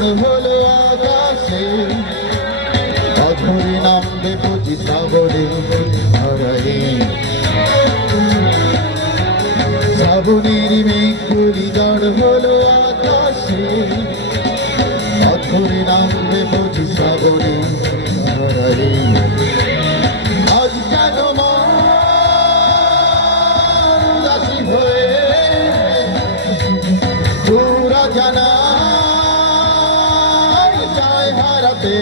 ঝড় হলো আকাশে, অধরে নামবে বুঝি সাগরে হারাই শ্রাবণের মেঘগুলি ঝড় হলো আকাশে, অধরে নামবে বুঝি সাগরে হারাই আজ কেন মা উদাসী হয়ে পুরা জানা হারাতে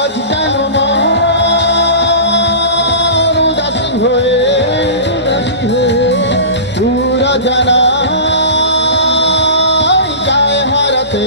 আজ কেন উদাসী হয়ে জানা যায় হারাতে।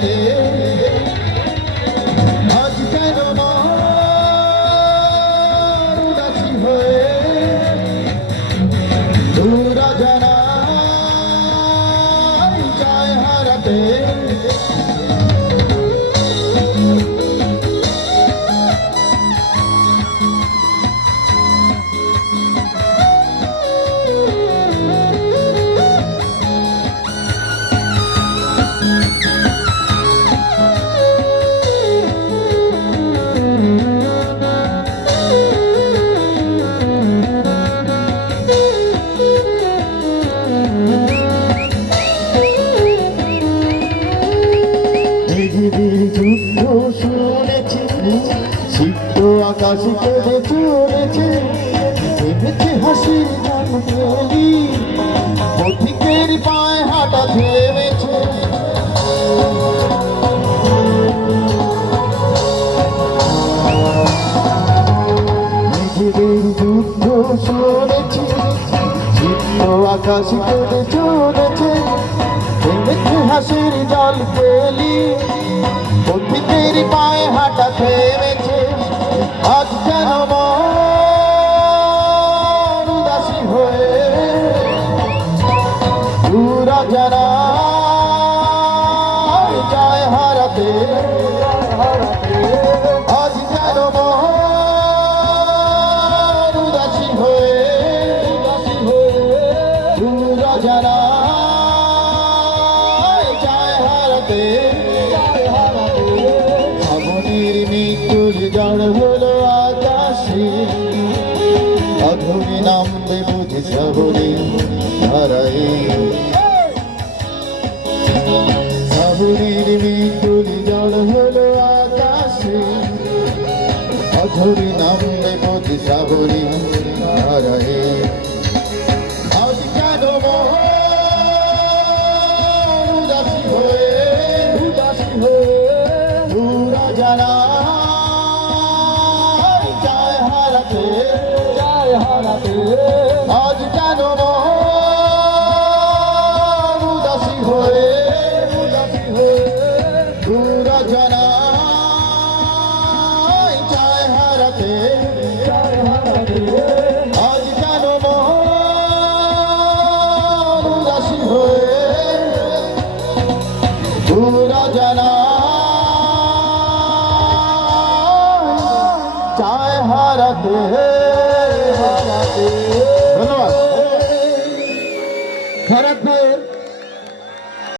ter যুদ্ধ শুনেছি সিদ্ধ আকাশ কেঁদে চলেছে থেমেছে হাসির গান পথিকের পায়ে হাঁটা থেমেছে পৃথিবীর যুদ্ধ শুনেছি সিদ্ধ আকাশ কেঁদে জল বুদ্ধি তেরি পায়ে হাঁটা থেমেছে আজ যেন উদাসী হয়ে। পুরা জানা হারাতে শ্রাবণের মৃত্যুর জড় হলো আকাশে। অধমে নামবে বুঝে শ্রাবণে হারাই শ্রাবণের মৃত্যুর জড় হলো আকাশে। অধমে নামবে বুঝে শ্রাবণে হারাই আজ কেন উদাসী হয়ে উদাসী হয়ে। পুরা জানা যায় হারাতে আজ কেন উদাসী হয়ে পুরা জানা চায় হারাতে ধন্যবাদ ফরাদ ভাইয়ের